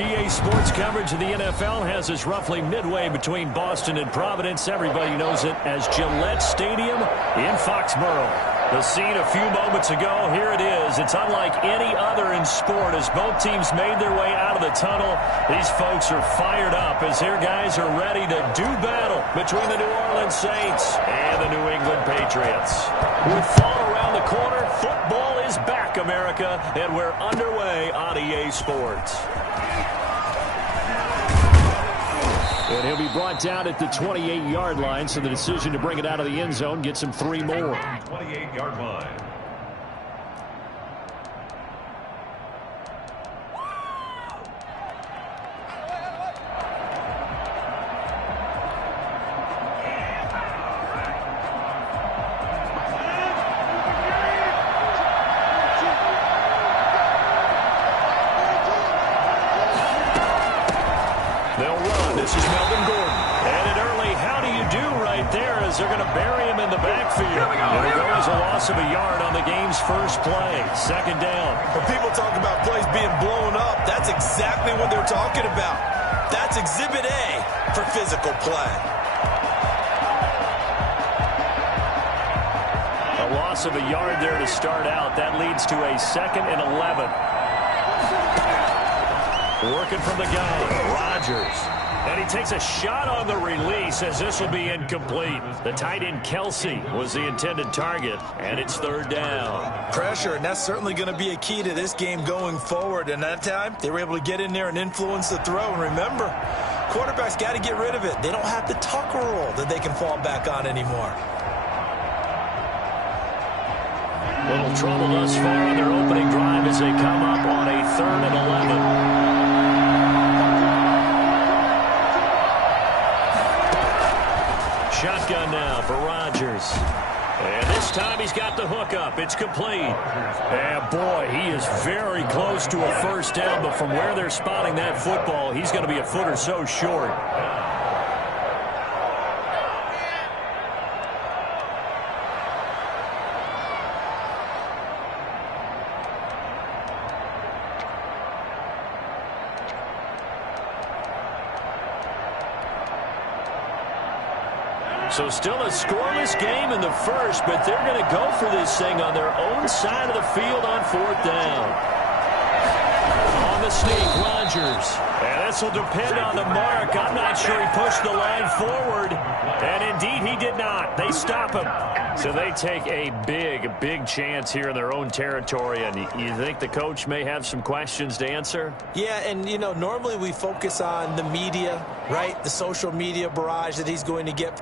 EA Sports coverage of the NFL has us roughly midway between Boston and Providence. Everybody knows it as Gillette Stadium in Foxborough. The scene a few moments ago, here it is. It's unlike any other in sport as both teams made their way out of the tunnel. These folks are fired up as their guys are ready to do battle between the New Orleans Saints and the New England Patriots. With fall around the corner, football is back, America, and we're underway on EA Sports. And he'll be brought down at the 28-yard line, so the decision to bring it out of the end zone gets him 3 more. 28-yard line. This is Melvin Gordon. And an early how do you do right there as they're going to bury him in the backfield. It'll go as a loss of a yard on the game's first play. Second down. When people talk about plays being blown up, that's exactly what they're talking about. That's Exhibit A for physical play. A loss of a yard there to start out. That leads to a 2nd and 11. Working from the gun, Rodgers. And he takes a shot on the release as this will be incomplete. The tight end Kelsey was the intended target, and it's 3rd down. Pressure, and that's certainly going to be a key to this game going forward. And that time, they were able to get in there and influence the throw. And remember, quarterbacks got to get rid of it. They don't have the tucker roll that they can fall back on anymore. Little trouble thus far on their opening drive as they come up on a 3rd and 11. Shotgun now for Rodgers. And this time he's got the hook up. It's complete. And boy, he is very close to a first down, but from where they're spotting that football, he's going to be a foot or so short. So still a scoreless game in the first, but they're going to go for this thing on their own side of the field on 4th down. On the sneak, Rodgers. And this will depend on the mark. I'm not sure he pushed the line forward. And indeed, he did not. They stop him. So they take a big chance here in their own territory. And you think the coach may have some questions to answer? Yeah, and, you know, normally we focus on the media, right? The social media barrage that he's going to get.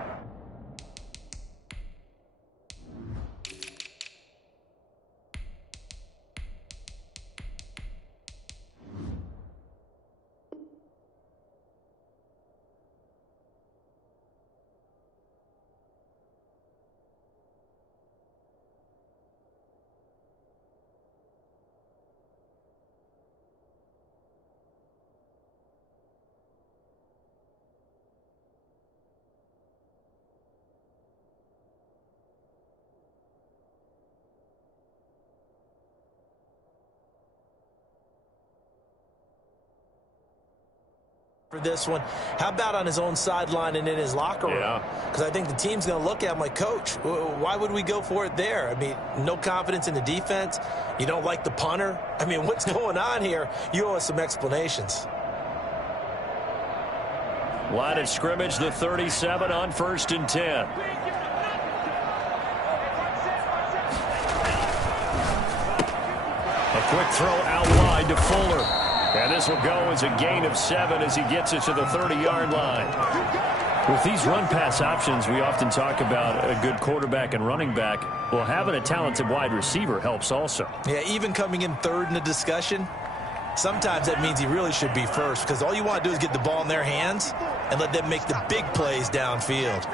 For this one, how about on his own sideline and in his locker room? Because I think the team's going to look at him like, Coach, why would we go for it there? I mean, no confidence in the defense. You don't like the punter. I mean, what's going on here? You owe us some explanations. Line of scrimmage, the 37 on 1st and 10. A quick throw out wide to Fuller. And this will go as a gain of 7 as he gets it to the 30-yard line. With these run-pass options, we often talk about a good quarterback and running back. Well, having a talented wide receiver helps also. Yeah, even coming in 3rd in the discussion, sometimes that means he really should be first because all you want to do is get the ball in their hands and let them make the big plays downfield.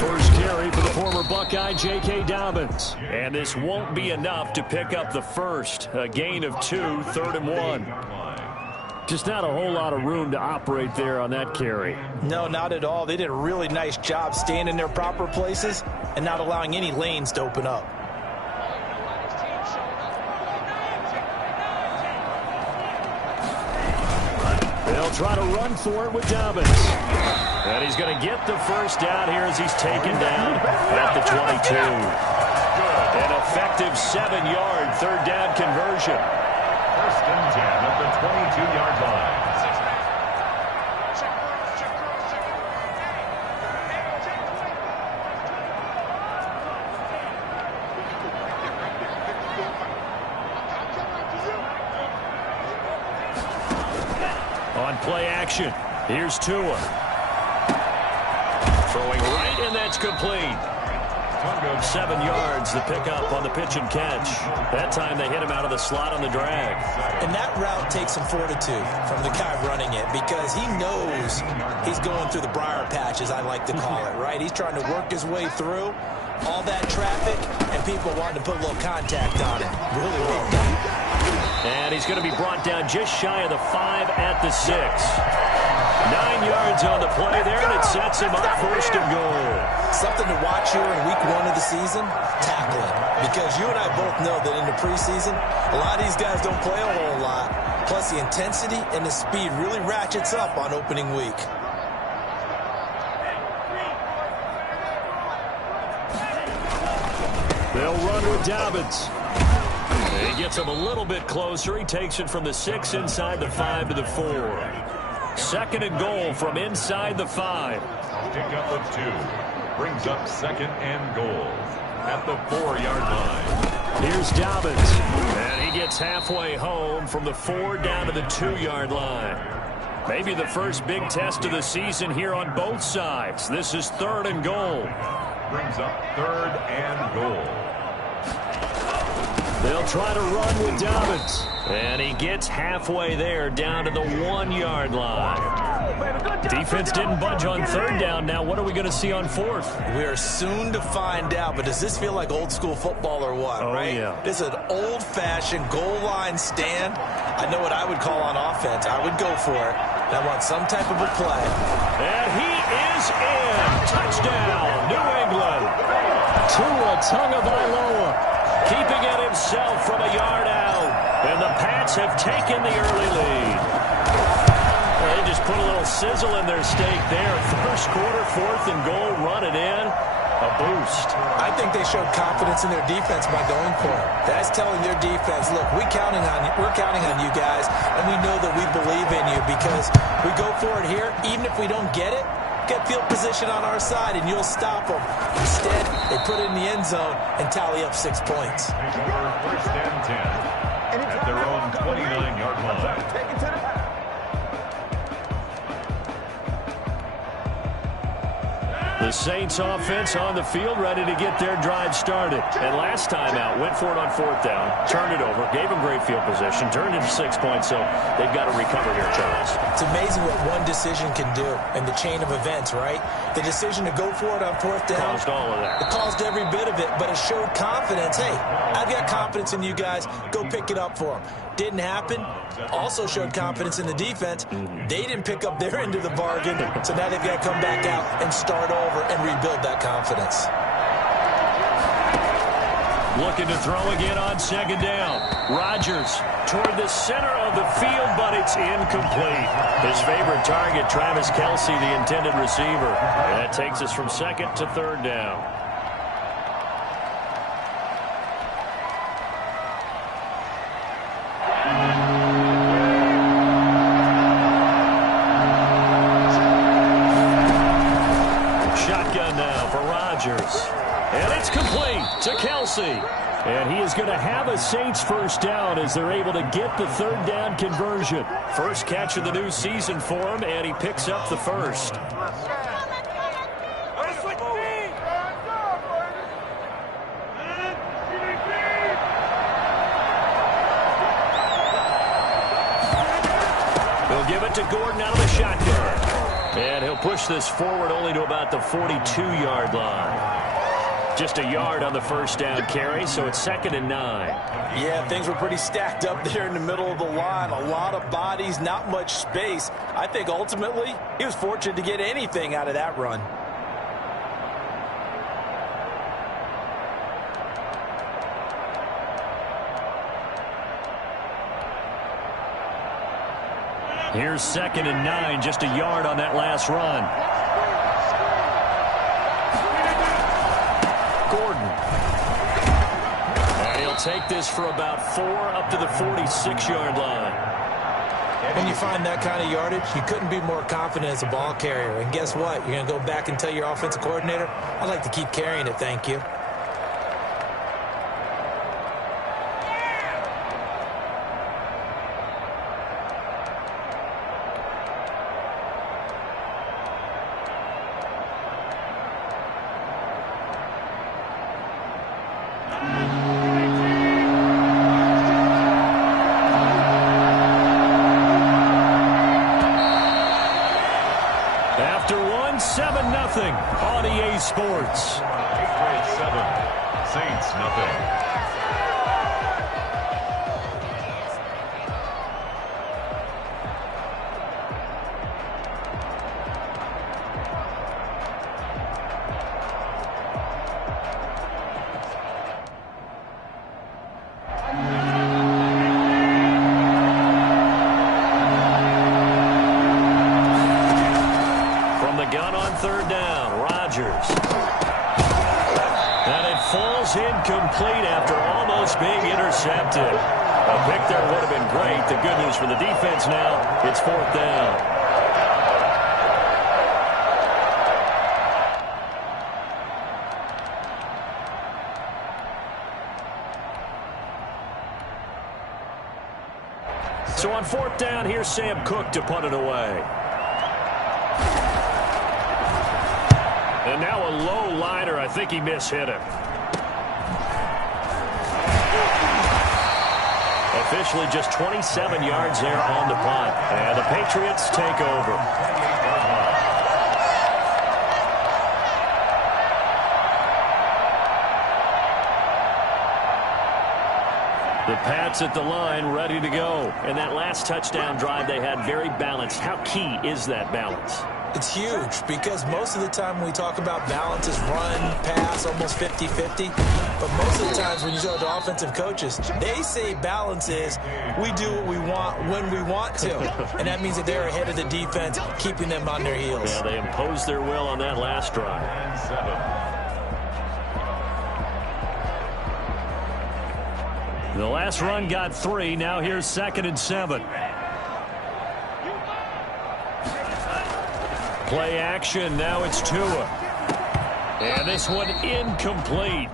First carry for the former Buckeye, J.K. Dobbins. And this won't be enough to pick up the first. A gain of 2, 3rd and 1. Just not a whole lot of room to operate there on that carry. No, not at all. They did a really nice job staying in their proper places and not allowing any lanes to open up. They'll try to run for it with Dobbins. And he's going to get the first down here as he's taken down at the 22. An effective 7-yard third down conversion. First and 10 at the 22-yard line. On play action, here's Tua. Throwing right, and that's complete. 7 yards, the pickup on the pitch and catch. That time they hit him out of the slot on the drag. And that route takes some fortitude from the guy running it because he knows he's going through the briar patch, as I like to call it, right? He's trying to work his way through all that traffic and people wanting to put a little contact on it. Really well done. And he's going to be brought down just shy of the 5 at the 6. 9 yards on the play there, and it sets him up first and goal. Something to watch here in week 1 of the season, tackling. Because you and I both know that in the preseason, a lot of these guys don't play a whole lot. Plus the intensity and the speed really ratchets up on opening week. They'll run with Dobbins. He gets him a little bit closer. He takes it from the 6 inside the 5 to the 4. Second and goal from inside the 5. Pick up of 2. Brings up second and goal at the 4-yard line. Here's Dobbins. And he gets halfway home from the 4 down to the 2-yard line. Maybe the first big test of the season here on both sides. This is third and goal. Brings up third and goal. They'll try to run with Dobbins. And he gets halfway there down to the 1-yard line. Defense didn't budge on third down. Now what are we going to see on fourth? We are soon to find out, but does this feel like old school football or what, right? Yeah. This is an old-fashioned goal line stand. I know what I would call on offense. I would go for it. I want some type of a play. And he is in. Touchdown, New England. Tua Tagovailoa keeping it himself from a yard out. And the Pats have taken the early lead. They just put a little sizzle in their steak there. First quarter, fourth and goal, run it in. A boost. I think they showed confidence in their defense by going for it. That's telling their defense, look, we're counting on you guys, and we know that we believe in you because we go for it here. Even if we don't get it, get field position on our side, and you'll stop them. Instead, they put it in the end zone and tally up 6 points. First and 10 at their own 29-yard line. The Saints offense on the field, ready to get their drive started. And last time out, went for it on fourth down, turned it over, gave them great field position, turned it to 6 points, so they've got to recover here, Charles. It's amazing what one decision can do in the chain of events, right? The decision to go for it on fourth down. Caused all of that. It caused every bit of it, but it showed confidence. Hey, I've got confidence in you guys. Go pick it up for them. Didn't happen. Also showed confidence in the defense. They didn't pick up their end of the bargain, so now they've got to come back out and start over and rebuild that confidence. Looking to throw again on second down. Rodgers toward the center of the field, but it's incomplete. His favorite target, Travis Kelce, the intended receiver. And that takes us from second to third down. Shotgun now for Rodgers. And it's complete to Kelce. And he is going to have a Saints first down as they're able to get the third down conversion. First catch of the new season for him, and he picks up the first. They'll give it to Gordon out of the shotgun. And he'll push this forward only to about the 42-yard line. Just a yard on the first down carry, so it's 2nd and 9. Yeah, things were pretty stacked up there in the middle of the line. A lot of bodies, not much space. I think ultimately he was fortunate to get anything out of that run. Here's 2nd and 9, just a yard on that last run. Gordon. And he'll take this for about 4 up to the 46-yard line. When you find that kind of yardage, you couldn't be more confident as a ball carrier. And guess what? You're going to go back and tell your offensive coordinator, I'd like to keep carrying it, thank you. On EA Sports. Patriots 7, Saints nothing. Incomplete after almost being intercepted. A pick there would have been great. The good news for the defense now, it's 4th down. So on 4th down, here's Sam Cook to punt it away. And now a low liner. I think he mishit him. Officially just 27 yards there on the punt. And the Patriots take over. The Pats at the line, ready to go. And that last touchdown drive they had very balanced. How key is that balance? It's huge because most of the time when we talk about balance is run, pass, almost 50-50. But most of the times when you talk to offensive coaches, they say balance is we do what we want when we want to. And that means that they're ahead of the defense, keeping them on their heels. Yeah, they imposed their will on that last drive. And 7. The last run got 3. Now here's 2nd and 7. Play action. Now it's Tua. And this one incomplete.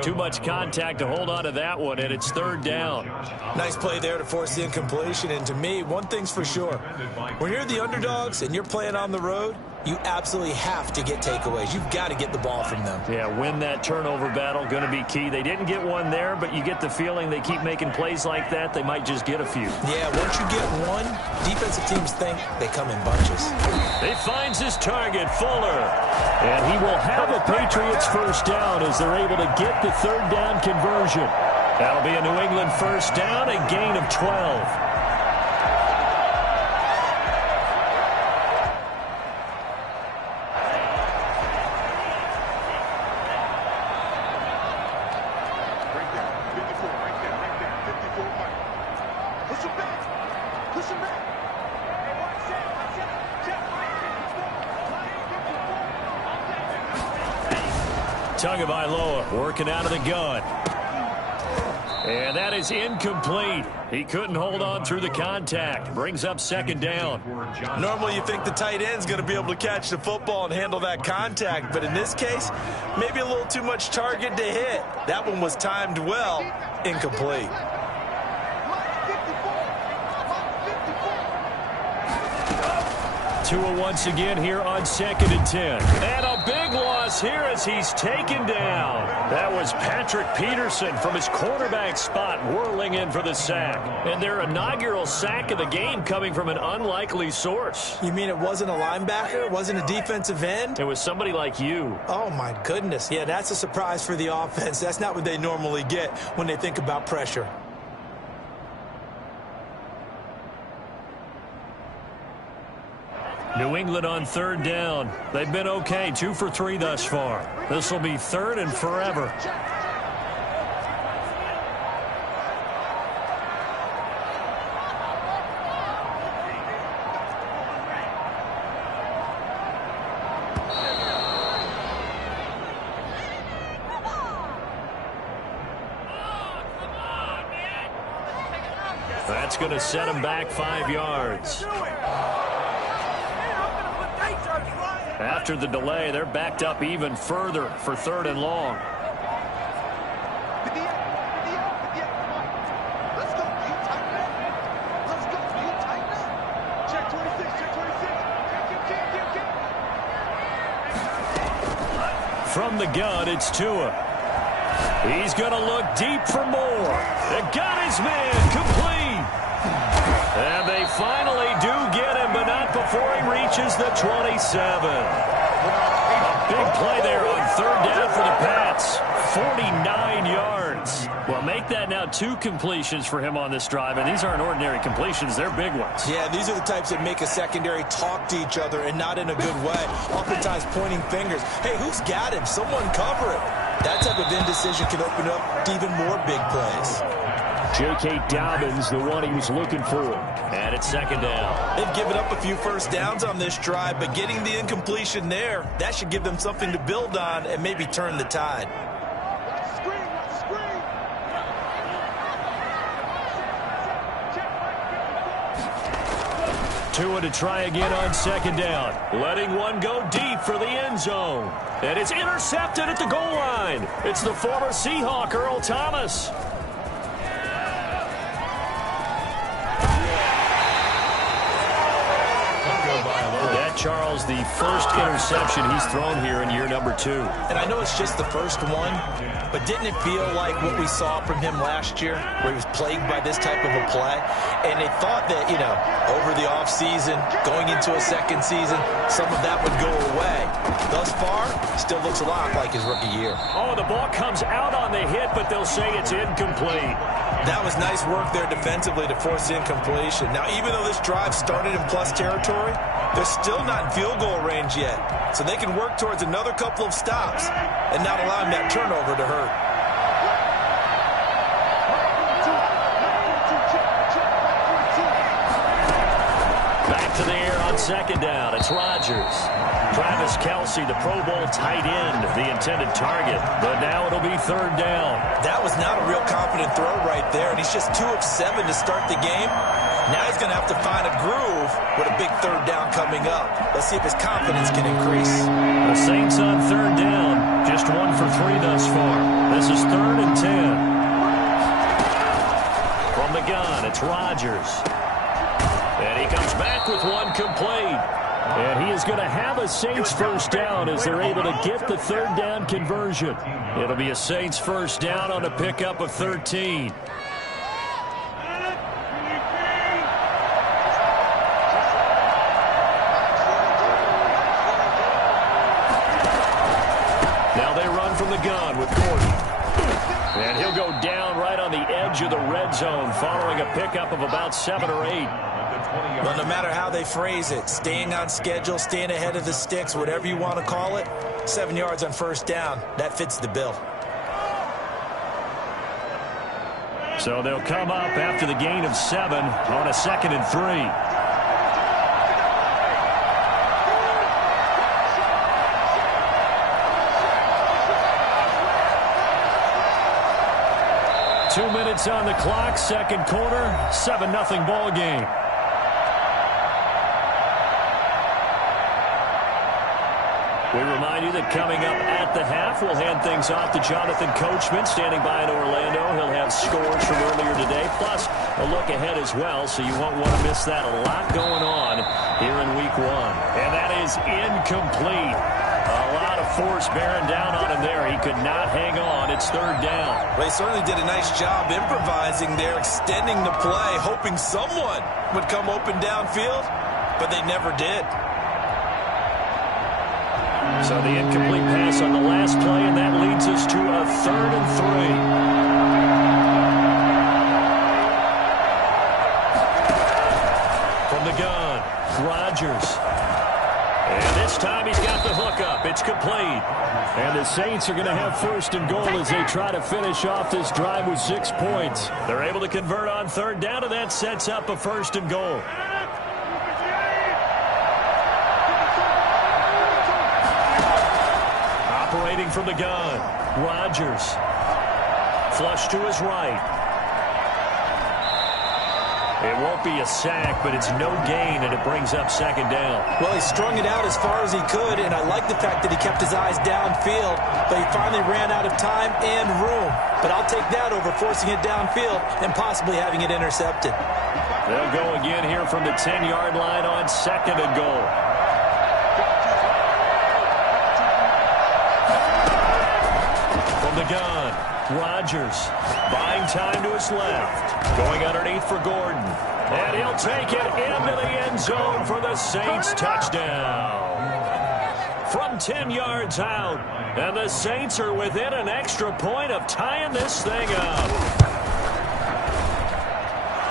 Too much contact to hold on to that one, and it's 3rd down. Nice play there to force the incompletion. And to me, one thing's for sure. When you're the underdogs and you're playing on the road, you absolutely have to get takeaways. You've got to get the ball from them. Yeah, win that turnover battle, going to be key. They didn't get one there, but you get the feeling they keep making plays like that, they might just get a few. Yeah, once you get one, defensive teams think they come in bunches. He finds his target, Fuller. And he will have a Patriots first down as they're able to get the 3rd down conversion. That'll be a New England first down, a gain of 12. Tagovailoa working out of the gun. And that is incomplete. He couldn't hold on through the contact. Brings up 2nd down. Normally you think the tight end's going to be able to catch the football and handle that contact. But in this case, maybe a little too much target to hit. That one was timed well. Incomplete. Tua once again here on 2nd and 10. And a big loss here as he's taken down. That was Patrick Peterson from his quarterback spot whirling in for the sack. And their inaugural sack of the game coming from an unlikely source. You mean it wasn't a linebacker? It wasn't a defensive end? It was somebody like you. Oh, my goodness. Yeah, that's a surprise for the offense. That's not what they normally get when they think about pressure. New England on 3rd down. They've been okay, 2 for 3 thus far. This will be 3rd and forever. That's going to set him back 5 yards. After the delay, they're backed up even further for 3rd and long. From the gun, it's Tua. He's going to look deep for more. They got his man complete. And they finally do get him, but not before he reaches the 27. A big play there on 3rd down for the Pats. 49 yards. Well, make that now 2 completions for him on this drive, and these aren't ordinary completions. They're big ones. Yeah, these are the types that make a secondary talk to each other and not in a good way. Oftentimes pointing fingers. Hey, who's got him? Someone cover him. That type of indecision can open up to even more big plays. J.K. Dobbins, the one he was looking for. And it's 2nd down. They've given up a few first downs on this drive, but getting the incompletion there, that should give them something to build on and maybe turn the tide. Tua to try again on 2nd down. Letting one go deep for the end zone. And it's intercepted at the goal line. It's the former Seahawk, Earl Thomas. Charles, the first interception he's thrown here in year number 2. And I know it's just the first one, but didn't it feel like what we saw from him last year, where he was plagued by this type of a play? And they thought that, you know, over the offseason, going into a second season, some of that would go away. Thus far, still looks a lot like his rookie year. Oh, the ball comes out on the hit, but they'll say it's incomplete. That was nice work there defensively to force incompletion. Now, even though this drive started in plus territory, they're still not in field goal range yet. So they can work towards another couple of stops and not allowing that turnover to hurt. Back to the air on 2nd down. It's Rodgers. Travis Kelce, the Pro Bowl tight end, the intended target. But now it'll be 3rd down. That was not a real confident throw right there, and he's just 2 of 7 to start the game. Now he's going to have to find a groove with a big 3rd down coming up. Let's see if his confidence can increase. The Saints on 3rd down. Just 1 for 3 thus far. This is 3rd and 10. From the gun, it's Rodgers. And he comes back with one complete. And he is going to have a Saints first down as they're able to get the 3rd down conversion. It'll be a Saints first down on a pickup of 13. Now they run from the gun with Gordon. And he'll go down right on the edge of the red zone following a pickup of about 7 or 8. Well, no matter how they phrase it, staying on schedule, staying ahead of the sticks, whatever you want to call it, 7 yards on first down, that fits the bill. So they'll come up after the gain of 7 on a 2nd and 3. 2 minutes on the clock, 2nd quarter, 7-0 ball game. We remind you that coming up at the half, we'll hand things off to Jonathan Coachman, standing by in Orlando. He'll have scores from earlier today, plus a look ahead as well, so you won't want to miss that. A lot going on here in Week 1. And that is incomplete. A lot of force bearing down on him there. He could not hang on. It's 3rd down. Well, he certainly did a nice job improvising there, extending the play, hoping someone would come open downfield, but they never did. So the incomplete pass on the last play, and that leads us to a 3rd and 3. From the gun, Rodgers. And this time he's got the hookup. It's complete. And the Saints are going to have 1st and goal as they try to finish off this drive with 6 points. They're able to convert on 3rd down, and that sets up a 1st and goal. Operating from the gun, Rodgers. Flush to his right. It won't be a sack, but it's no gain, and it brings up second down. Well, he strung it out as far as he could, and I like the fact that he kept his eyes downfield, but he finally ran out of time and room. But I'll take that over forcing it downfield and possibly having it intercepted. They'll go again here from the 10-yard line on second and goal. From the gun, Rodgers buying time to his left. Going underneath for Gordon. And he'll take it into the end zone for the Saints touchdown. From 10 yards out. And the Saints are within an extra point of tying this thing up.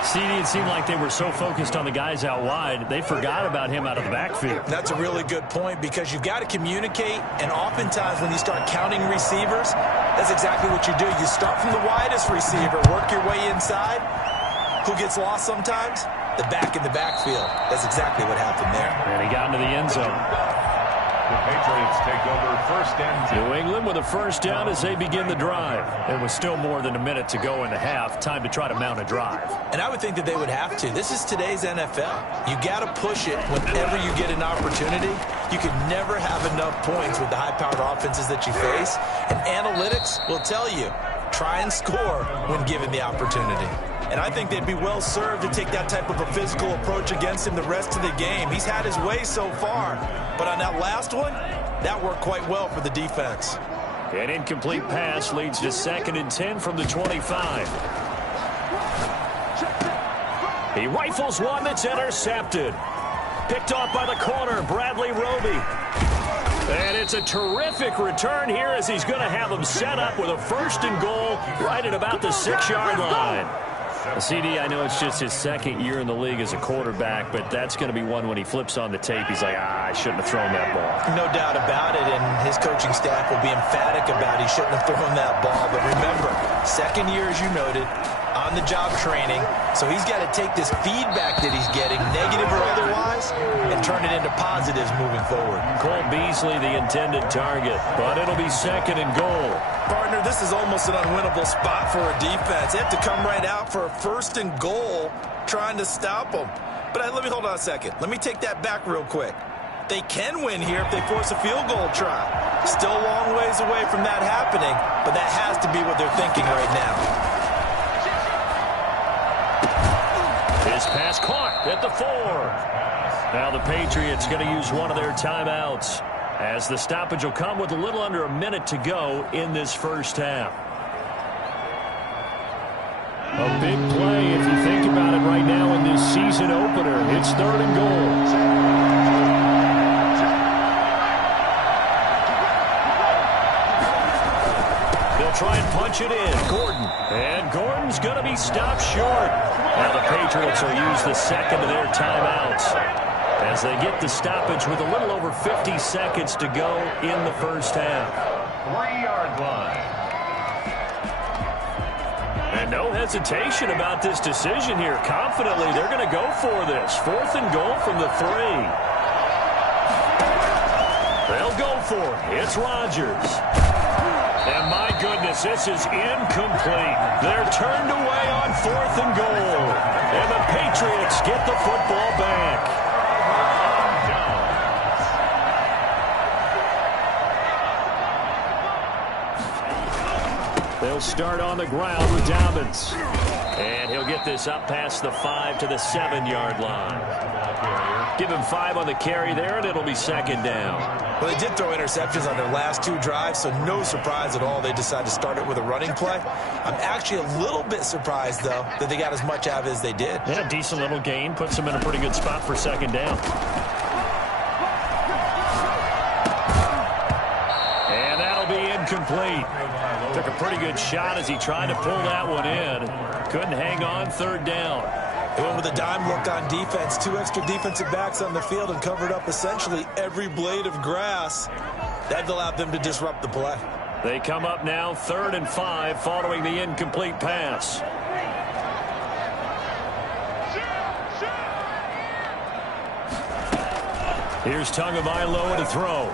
CD, it seemed like they were so focused on the guys out wide, they forgot about him out of the backfield. That's a really good point because you've got to communicate, and oftentimes when you start counting receivers, that's exactly what you do. You start from the widest receiver, work your way inside. Who gets lost sometimes? The back in the backfield. That's exactly what happened there. And he got into the end zone. The Patriots take over first and 10. New England with a first down as they begin the drive. There was still more than a minute to go in the half. Time to try to mount a drive. And I would think that they would have to. This is today's NFL. You got to push it whenever you get an opportunity. You can never have enough points with the high-powered offenses that you face. And analytics will tell you, try and score when given the opportunity. And I think they'd be well served to take that type of a physical approach against him the rest of the game. He's had his way so far. But on that last one, that worked quite well for the defense. An incomplete pass leads to second and 10 from the 25. He rifles one that's intercepted. Picked off by the corner, Bradley Roby. And it's a terrific return here as he's going to have him set up with a first and goal right at about the 6-yard line. CD, I know it's just his second year in the league as a quarterback, but that's going to be one when he flips on the tape. He's like, I shouldn't have thrown that ball. No doubt about it, and his coaching staff will be emphatic about he shouldn't have thrown that ball. But remember, second year, as you noted, on-the-job training, so he's got to take this feedback that he's getting, negative or otherwise, and turn it into positives moving forward. Cole Beasley, the intended target, but it'll be second and goal. Partner, this is almost an unwinnable spot for a defense. They have to come right out for a first and goal trying to stop them. But let me hold on a second. Let me take that back real quick. They can win here if they force a field goal try. Still a long ways away from that happening, but that has to be what they're thinking right now. His pass caught at the 4. Now the Patriots going to use one of their timeouts, as the stoppage will come with a little under a minute to go in this first half. A big play if you think about it right now in this season opener. It's third and goal. They'll try and punch it in. Gordon. And Gordon's going to be stopped short. Now the Patriots will use the second of their timeouts as they get the stoppage with a little over 50 seconds to go in the first half. 3-yard line. And no hesitation about this decision here. Confidently, they're going to go for this. Fourth and goal from the 3. They'll go for it. It's Rodgers. And my goodness, this is incomplete. They're turned away on fourth and goal. And the Patriots get the football back. They'll start on the ground with Dobbins. And he'll get this up past the 5 to the 7-yard line. Give him 5 on the carry there, and it'll be second down. Well, they did throw interceptions on their last 2 drives, so no surprise at all they decided to start it with a running play. I'm actually a little bit surprised, though, that they got as much out of it as they did. Yeah, decent little gain. Puts them in a pretty good spot for second down. And that'll be incomplete. Took a pretty good shot as he tried to pull that one in. Couldn't hang on, third down. They went with a dime look on defense. 2 extra defensive backs on the field and covered up essentially every blade of grass. That allowed them to disrupt the play. They come up now 3rd and 5 following the incomplete pass. Here's Tagovailoa to throw.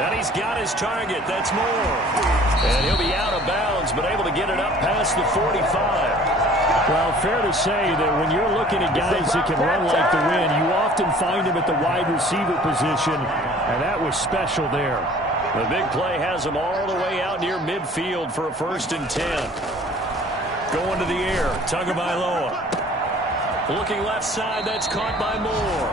And he's got his target. That's Moore. And he'll be out of bounds, but able to get it up past the 45. Well, fair to say that when you're looking at guys that can run like the wind, you often find them at the wide receiver position, and that was special there. The big play has them all the way out near midfield for a 1st and 10. Going to the air, Tagovailoa. Looking left side, that's caught by Moore.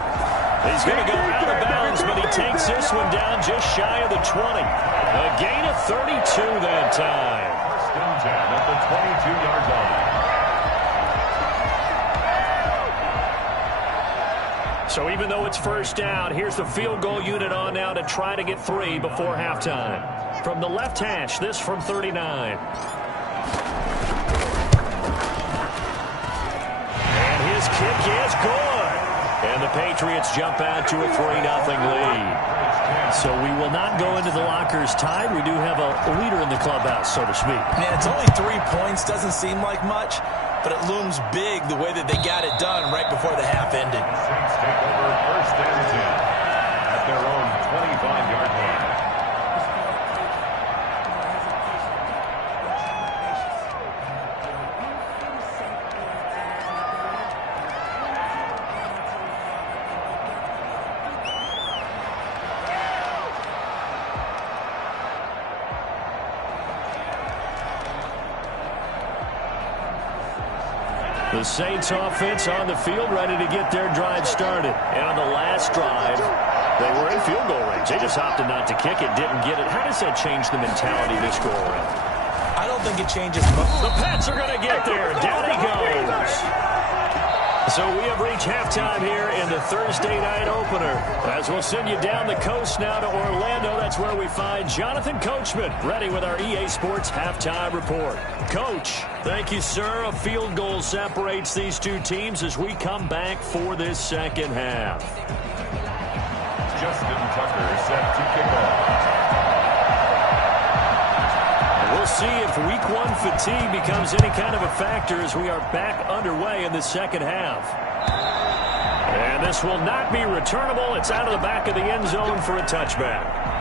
He's going to go out of bounds, but he takes this one down just shy of the 20. A gain of 32 that time. 1st and 10 at the 22-yard line. So even though it's 1st down, here's the field goal unit on now to try to get 3 before halftime. From the left hash, this from 39. And his kick is good. And the Patriots jump out to a 3-0 lead. So we will not go into the lockers tied. We do have a leader in the clubhouse, so to speak. Man, it's only 3 points. Doesn't seem like much, but it looms big the way that they got it done right before the half ended. Saints take over 1st and 10 at their own 25-yard line. The Saints offense on the field, ready to get their drive started. And on the last drive, they were in field goal range. They just opted not to kick it, didn't get it. How does that change the mentality this go around? I don't think it changes much. The Pats are going to get there. Down he goes. So we have reached halftime here in the Thursday night opener. As we'll send you down the coast now to Orlando. That's where we find Jonathan Coachman, ready with our EA Sports halftime report. Coach, thank you, sir. A field goal separates these two teams as we come back for this 2nd half. Justin Tucker set to kick off. We'll see if week 1 fatigue becomes any kind of a factor as we are back underway in the 2nd half. And this will not be returnable. It's out of the back of the end zone for a touchback.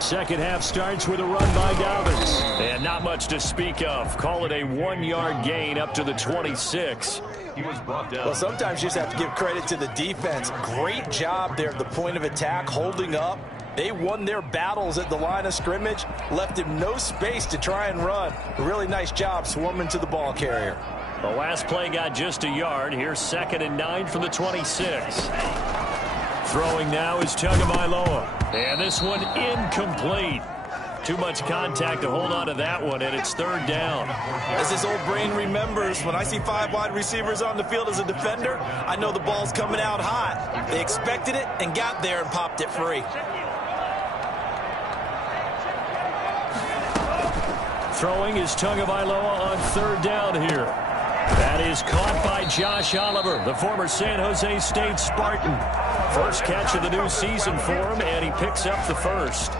Second half starts with a run by Dobbins. And not much to speak of. Call it a 1-yard gain up to the 26. He was brought down. Well, sometimes you just have to give credit to the defense. Great job there at the point of attack, holding up. They won their battles at the line of scrimmage, left him no space to try and run. A really nice job swarming to the ball carrier. The last play got just a yard. Here's 2nd and 9 from the 26. Throwing now is Tagovailoa. And this one incomplete. Too much contact to hold on to that one, and it's 3rd down. As his old brain remembers, when I see 5 wide receivers on the field as a defender, I know the ball's coming out hot. They expected it and got there and popped it free. Throwing is Tagovailoa on 3rd down here. That is caught by Josh Oliver, the former San Jose State Spartan. First catch of the new season for him, and he picks up the 1st.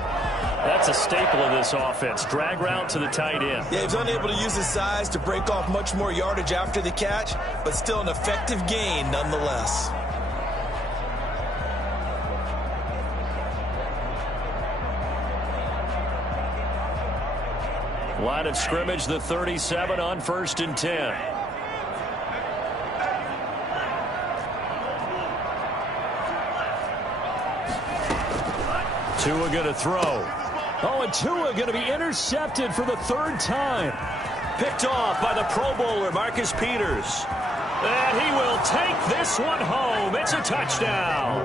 That's a staple of this offense. Drag route to the tight end. Yeah, he's unable to use his size to break off much more yardage after the catch, but still an effective gain nonetheless. Line of scrimmage, the 37 on 1st and 10. Tua going to throw. Oh, and Tua going to be intercepted for the 3rd time. Picked off by the Pro Bowler, Marcus Peters. And he will take this one home. It's a touchdown.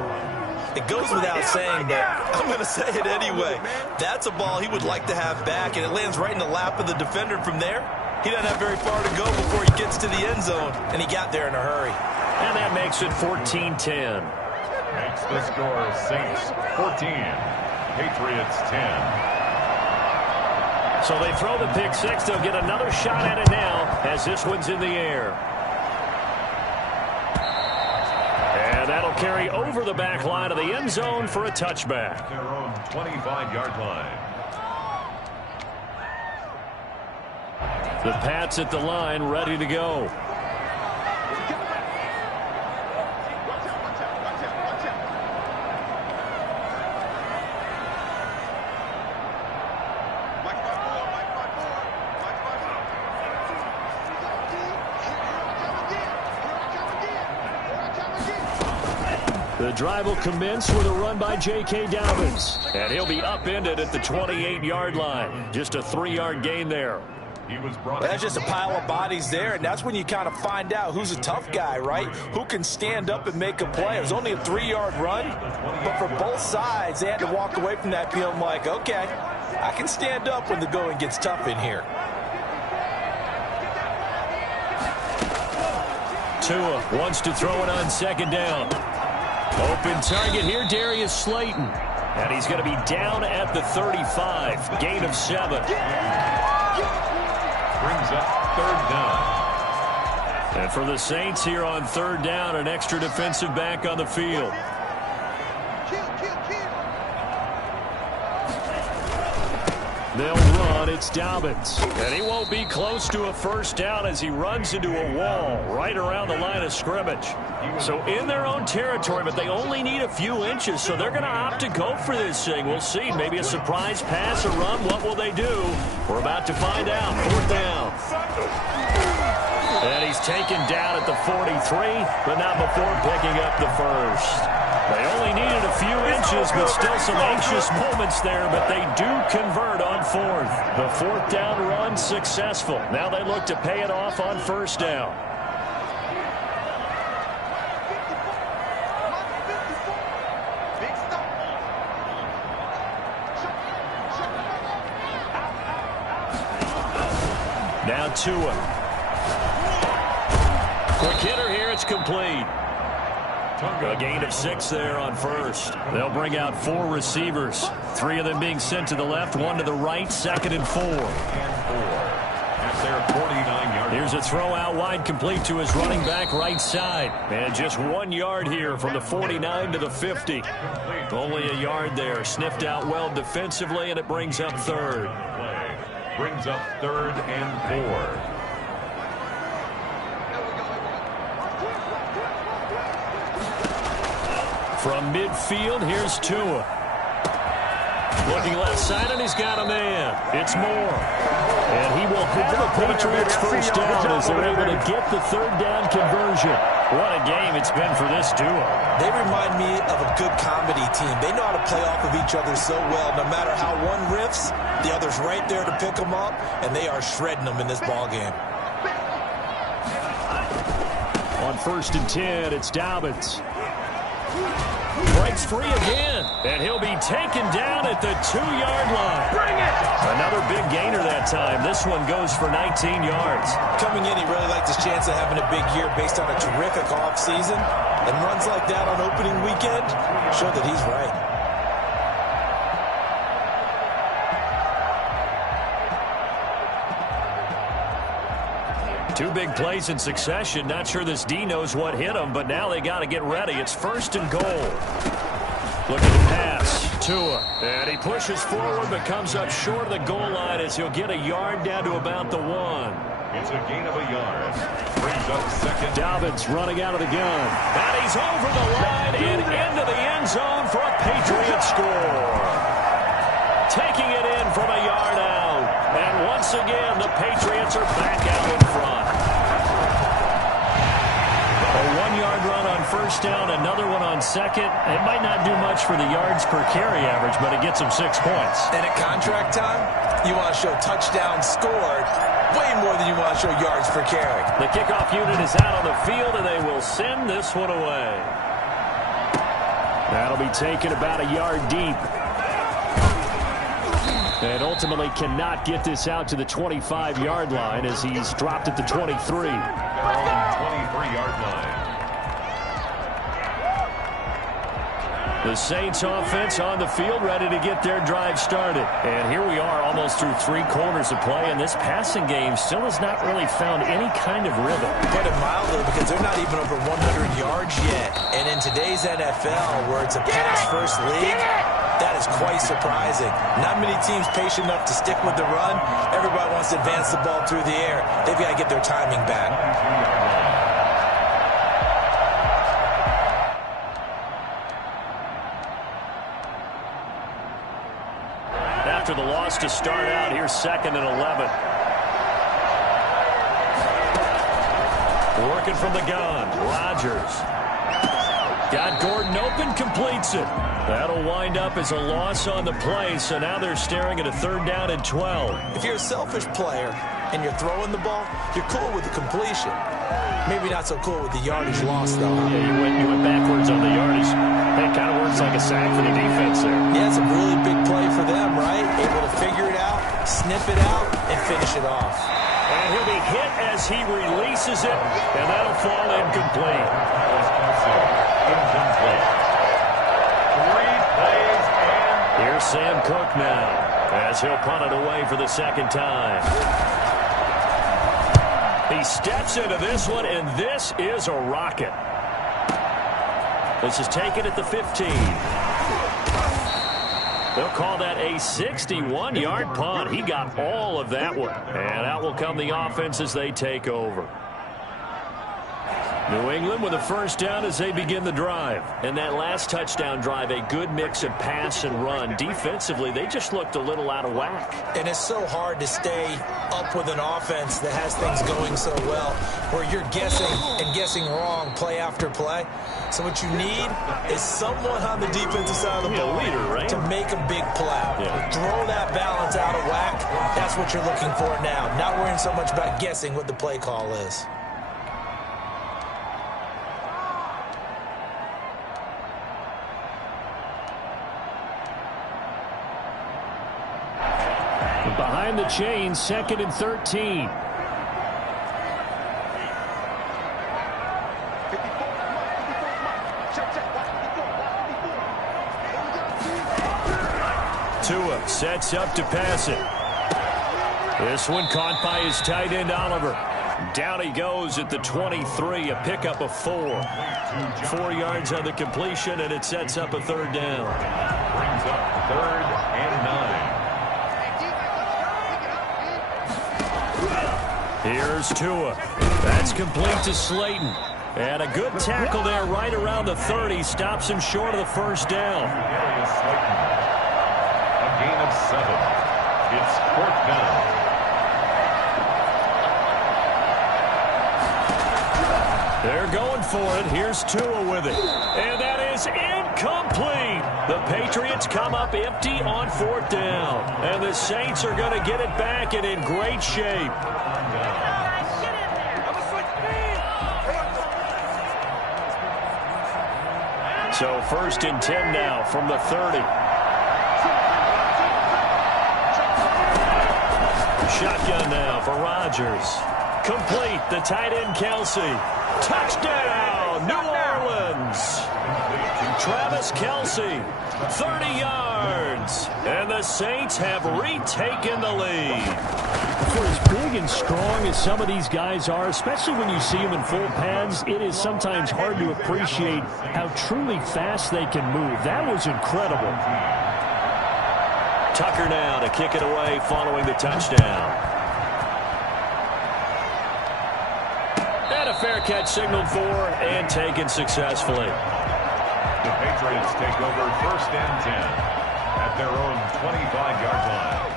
It goes without saying, but I'm going to say it anyway. That's a ball he would like to have back, and it lands right in the lap of the defender from there. He doesn't have very far to go before he gets to the end zone, and he got there in a hurry. And that makes it 14-10. Makes the score Saints 14, Patriots 10. So they throw the pick 6. They'll get another shot at it now as this one's in the air. And that'll carry over the back line of the end zone for a touchback. Their own 25-yard line. The Pats at the line, ready to go. The drive will commence with a run by J.K. Dobbins. And he'll be upended at the 28-yard line. Just a 3-yard gain there. That's just a pile of bodies there, and that's when you kind of find out who's a tough guy, right? Who can stand up and make a play. It was only a 3-yard run, but for both sides, they had to walk away from that feeling like, okay, I can stand up when the going gets tough in here. Tua wants to throw it on second down. Open target here, Darius Slayton. And he's going to be down at the 35. Gain of 7. Brings up third down. And for the Saints here on third down, an extra defensive back on the field. They'll run. It's Dobbins. And he won't be close to a first down as he runs into a wall right around the line of scrimmage. So in their own territory, but they only need a few inches, so they're going to opt to go for this thing. We'll see. Maybe a surprise pass or run. What will they do? We're about to find out. Fourth down. And he's taken down at the 43, but not before picking up the first. They only needed a few inches, but still some anxious moments there, but they do convert on fourth. The fourth down run successful. Now they look to pay it off on first down. Now Tua. Quick hitter here, it's complete. A gain of 6 there on first. They'll bring out 4 receivers. 3 of them being sent to the left, 1 to the right, 2nd and 4. At their 49-yard. Here's a throw out wide, complete to his running back right side. And just 1 yard here from the 49 to the 50. Only a yard there. Sniffed out well defensively, and it brings up third. Brings up third and 4. From midfield, here's Tua. Looking left side, and he's got a man. It's Moore. And he will have the Patriots first down as they're able to get the third down conversion. What a game it's been for this duo. They remind me of a good comedy team. They know how to play off of each other so well. No matter how one riffs, the other's right there to pick them up, and they are shredding them in this ball game. On 1st and 10, it's Dobbins. Breaks free again, and he'll be taken down at the 2-yard line. Bring it! Another big gainer that time. This one goes for 19 yards. Coming in, he really liked his chance of having a big year based on a terrific offseason. And runs like that on opening weekend show that he's right. Two big plays in succession. Not sure this D knows what hit him, but now they got to get ready. It's 1st and goal. Looking to pass. Tua. And he pushes forward, but comes up short of the goal line as he'll get a yard down to about the 1. It's a gain of a yard. Brings up second. Dobbins running out of the gun. And he's over the line and into the end zone for a Patriot score. Taking it in from a yard out. And once again, the Patriots are back out in front. A 1-yard run on first down, another one on second. It might not do much for the yards per carry average, but it gets them 6 points. And at contract time, you want to show touchdowns scored way more than you want to show yards per carry. The kickoff unit is out on the field, and they will send this one away. That'll be taken about a yard deep. And ultimately cannot get this out to the 25-yard line as he's dropped at the 23. 23-yard line. The Saints offense on the field, ready to get their drive started. And here we are almost through 3 quarters of play, and this passing game still has not really found any kind of rhythm. Put it mildly, because they're not even over 100 yards yet. And in today's NFL, where it's a pass-first league, that is quite surprising. Not many teams patient enough to stick with the run. Everybody wants to advance the ball through the air. They've got to get their timing back. After the loss to start out, here's 2nd and 11. Working from the gun, Rodgers. Got Gordon open, completes it. That'll wind up as a loss on the play, so now they're staring at a 3rd down and 12. If you're a selfish player and you're throwing the ball, you're cool with the completion. Maybe not so cool with the yardage loss, though. Yeah, you went backwards on the yardage. It kind of works like a sack for the defense there. Yeah, it's a really big play for them, right? Able to figure it out, sniff it out, and finish it off. And he'll be hit as he releases it, and that'll fall incomplete. Incomplete. 3 plays and... Here's Sam Cook now, as he'll punt it away for the 2nd time. He steps into this one, and this is a rocket. This is taken at the 15. They'll call that a 61-yard punt. He got all of that one. And out will come the offense as they take over. New England with a 1st down as they begin the drive. And that last touchdown drive, a good mix of pass and run. Defensively, they just looked a little out of whack. And it's so hard to stay up with an offense that has things going so well, where you're guessing and guessing wrong play after play. So what you need is someone on the defensive side of the ball leader, right? to make a big play. Yeah. Throw that balance out of whack. That's what you're looking for now. Not worrying so much about guessing what the play call is. Behind the chain, 2nd and 13. Tua sets up to pass it. This one caught by his tight end, Oliver. Down he goes at the 23, a pickup of 4. 4 yards on the completion, and it sets up a 3rd down. Brings up 3rd and 9. Here's Tua. That's complete to Slayton. And a good tackle there right around the 30. Stops him short of the 1st down. Darius Slayton. A gain of 7. It's 4th down. They're going for it. Here's Tua with it. And that is incomplete. The Patriots come up empty on 4th down. And the Saints are going to get it back and in great shape. So 1st and 10 now from the 30. Shotgun now for Rodgers. Complete, the tight end Kelce. Touchdown, New Orleans. Travis Kelce, 30 yards. And the Saints have retaken the lead. For as big and strong as some of these guys are, especially when you see them in full pads, it is sometimes hard to appreciate how truly fast they can move. That was incredible. Tucker now to kick it away following the touchdown. And a fair catch signaled for and taken successfully. The Patriots take over 1st and 10 at their own 25-yard line.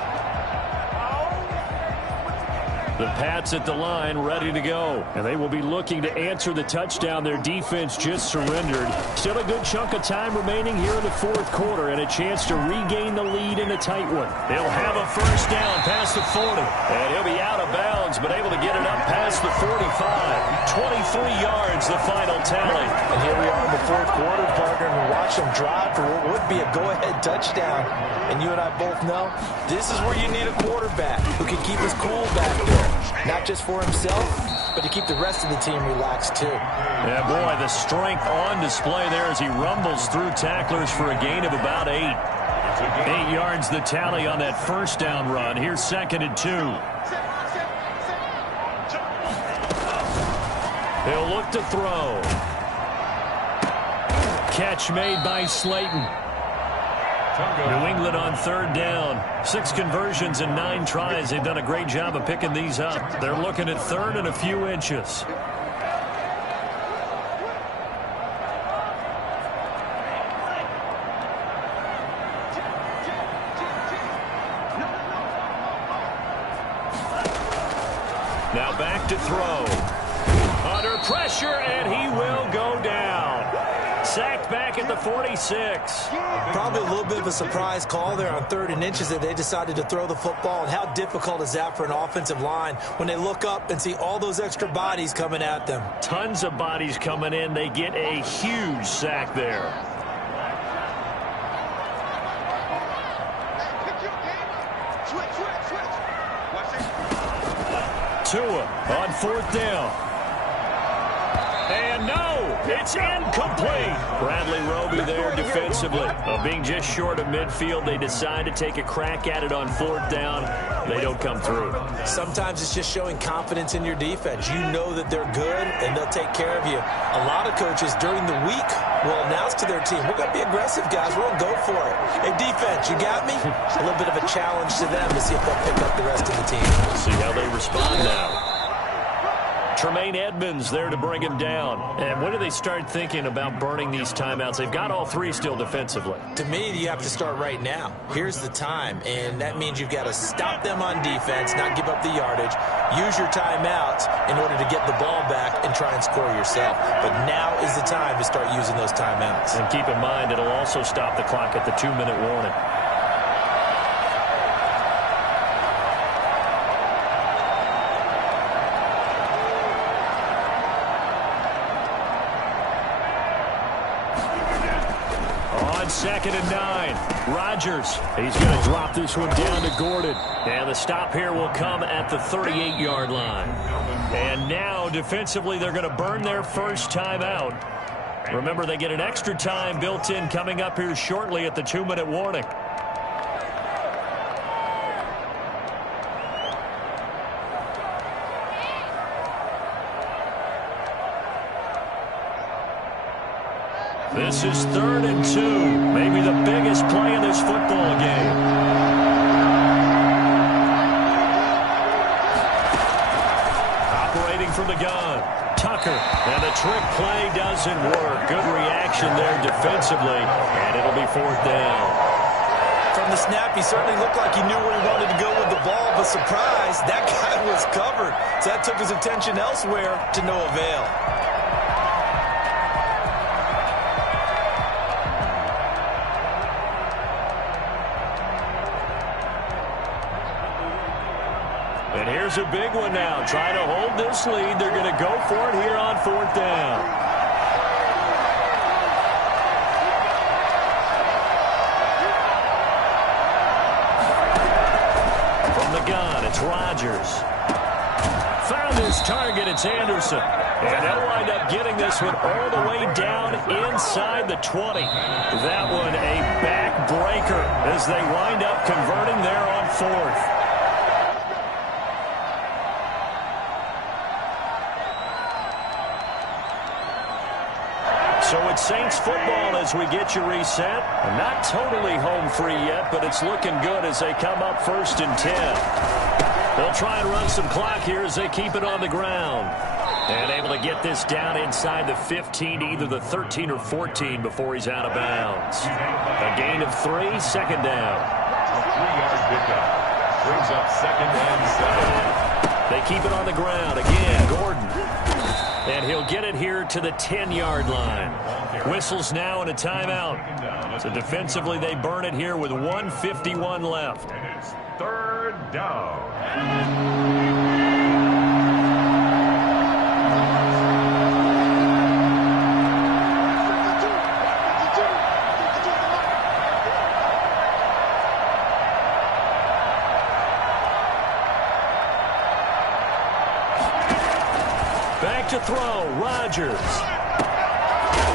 The Pats at the line, ready to go. And they will be looking to answer the touchdown their defense just surrendered. Still a good chunk of time remaining here in the 4th quarter and a chance to regain the lead in a tight one. They'll have a 1st down past the 40. And he'll be out of bounds, but able to get it up past the 45. 23 yards, the final tally. And here we are in the fourth quarter, partner, and watch them drive for what would be a go-ahead touchdown. And you and I both know this is where you need a quarterback who can keep his cool back there, not just for himself, but to keep the rest of the team relaxed too. Yeah, boy, the strength on display there as he rumbles through tacklers for a gain of about 8. 8 yards the tally on that first down run. Here's 2nd and 2. He'll look to throw. Catch made by Slayton. New England on 3rd down. 6 conversions and 9 tries. They've done a great job of picking these up. They're looking at 3rd and a few inches. Now back to throw. Under pressure, and he will go down. Sacked back at the 46. Probably a little bit of a surprise call there on 3rd and inches that they decided to throw the football. And how difficult is that for an offensive line when they look up and see all those extra bodies coming at them? Tons of bodies coming in. They get a huge sack there. Tua on 4th down. And no, it's incomplete. Bradley Roby there defensively. Being just short of midfield, they decide to take a crack at it on 4th down. They don't come through. Sometimes it's just showing confidence in your defense. You know that they're good, and they'll take care of you. A lot of coaches during the week will announce to their team, we're going to be aggressive, guys. We're going to go for it. Hey, defense, you got me? A little bit of a challenge to them to see if they'll pick up the rest of the team. See how they respond now. Tremaine Edmonds there to bring him down. And when do they start thinking about burning these timeouts? They've got all 3 still defensively. To me, you have to start right now. Here's the time, and that means you've got to stop them on defense, not give up the yardage, use your timeouts in order to get the ball back and try and score yourself. But now is the time to start using those timeouts. And keep in mind, it'll also stop the clock at the 2-minute warning. On 2nd and 9, Rodgers. He's going to drop this one down to Gordon. And the stop here will come at the 38-yard line. And now, defensively, they're going to burn their first timeout. Remember, they get an extra time built in coming up here shortly at the 2-minute warning. This is 3rd and 2. Maybe the biggest play in this football game. Operating from the gun. Tucker. And the trick play doesn't work. Good reaction there defensively. And it'll be 4th down. From the snap, he certainly looked like he knew where he wanted to go with the ball, but surprise, that guy was covered. So that took his attention elsewhere to no avail. And here's a big one now. Trying to hold this lead. They're going to go for it here on 4th down. From the gun, it's Rodgers. Found his target. It's Anderson. And they'll wind up getting this one all the way down inside the 20. That one a backbreaker as they wind up converting there on 4th. So it's Saints football as we get you reset. Not totally home free yet, but it's looking good as they come up 1st and 10. They'll try and run some clock here as they keep it on the ground. And able to get this down inside the 15, either the 13 or 14 before he's out of bounds. A gain of 3, 2nd down. A 3-yard pickup. Brings up 2nd and 7. They keep it on the ground again. Gordon. And he'll get it here to the 10-yard line. Whistles now and a timeout. So defensively, they burn it here with 1:51 left. And it's 3rd down. back to throw. Rodgers.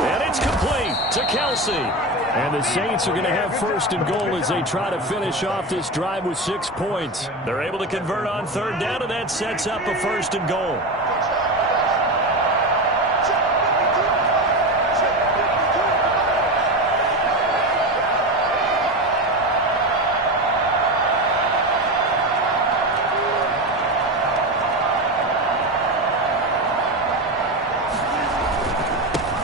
And it's complete to Kelsey. And the Saints are going to have first and goal as they try to finish off this drive with 6 points. They're able to convert on third down, and that sets up a first and goal.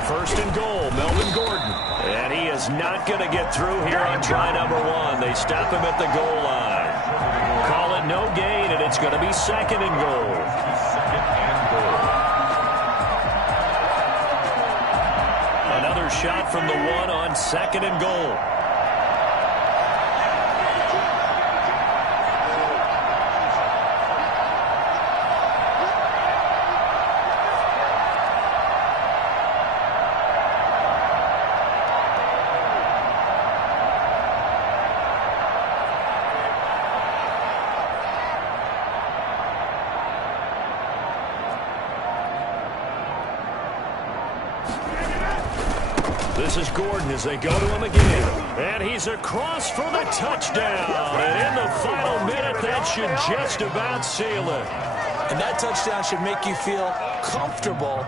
First and goal, Melvin Gordon. And he is not going to get through here on try number 1. They stop him at the goal line. Call it no gain, and it's going to be second and goal. Another shot from the 1 on second and goal. This is Gordon as they go to him again. And he's across for the touchdown. And in the final minute, that should just about seal it. And that touchdown should make you feel comfortable.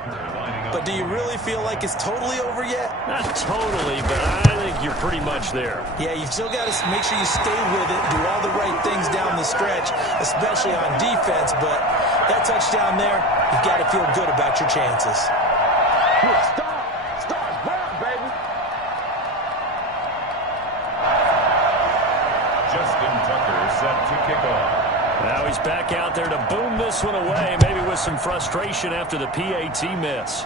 But do you really feel like it's totally over yet? Not totally, but I think you're pretty much there. Yeah, you've still got to make sure you stay with it, do all the right things down the stretch, especially on defense. But that touchdown there, you've got to feel good about your chances. Now he's back out there to boom this one away, maybe with some frustration after the PAT miss.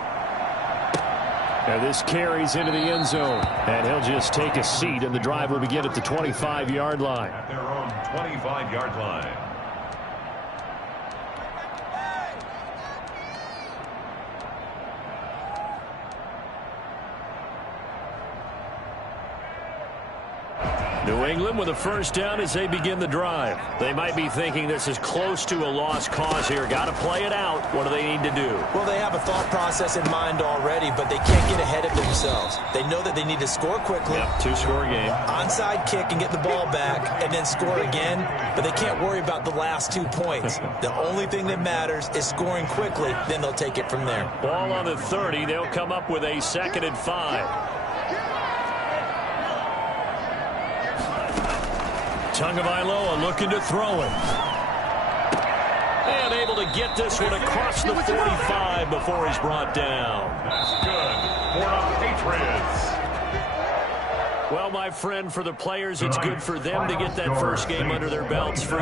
And this carries into the end zone. And he'll just take a seat, and the drive will begin at the 25-yard line. At their own 25-yard line. New England with a first down as they begin the drive. They might be thinking this is close to a lost cause here. Got to play it out. What do they need to do? Well, they have a thought process in mind already, but they can't get ahead of themselves. They know that they need to score quickly. Yep, two-score game. Onside kick and get the ball back and then score again, but they can't worry about the last 2 points. The only thing that matters is scoring quickly, then they'll take it from there. Ball on the 30. They'll come up with a 2nd and 5. Tagovailoa looking to throw it. And able to get this one across the 45 before he's brought down. That's good for the Patriots. Well, my friend, for the players, it's good for them to get that first game under their belts. For you,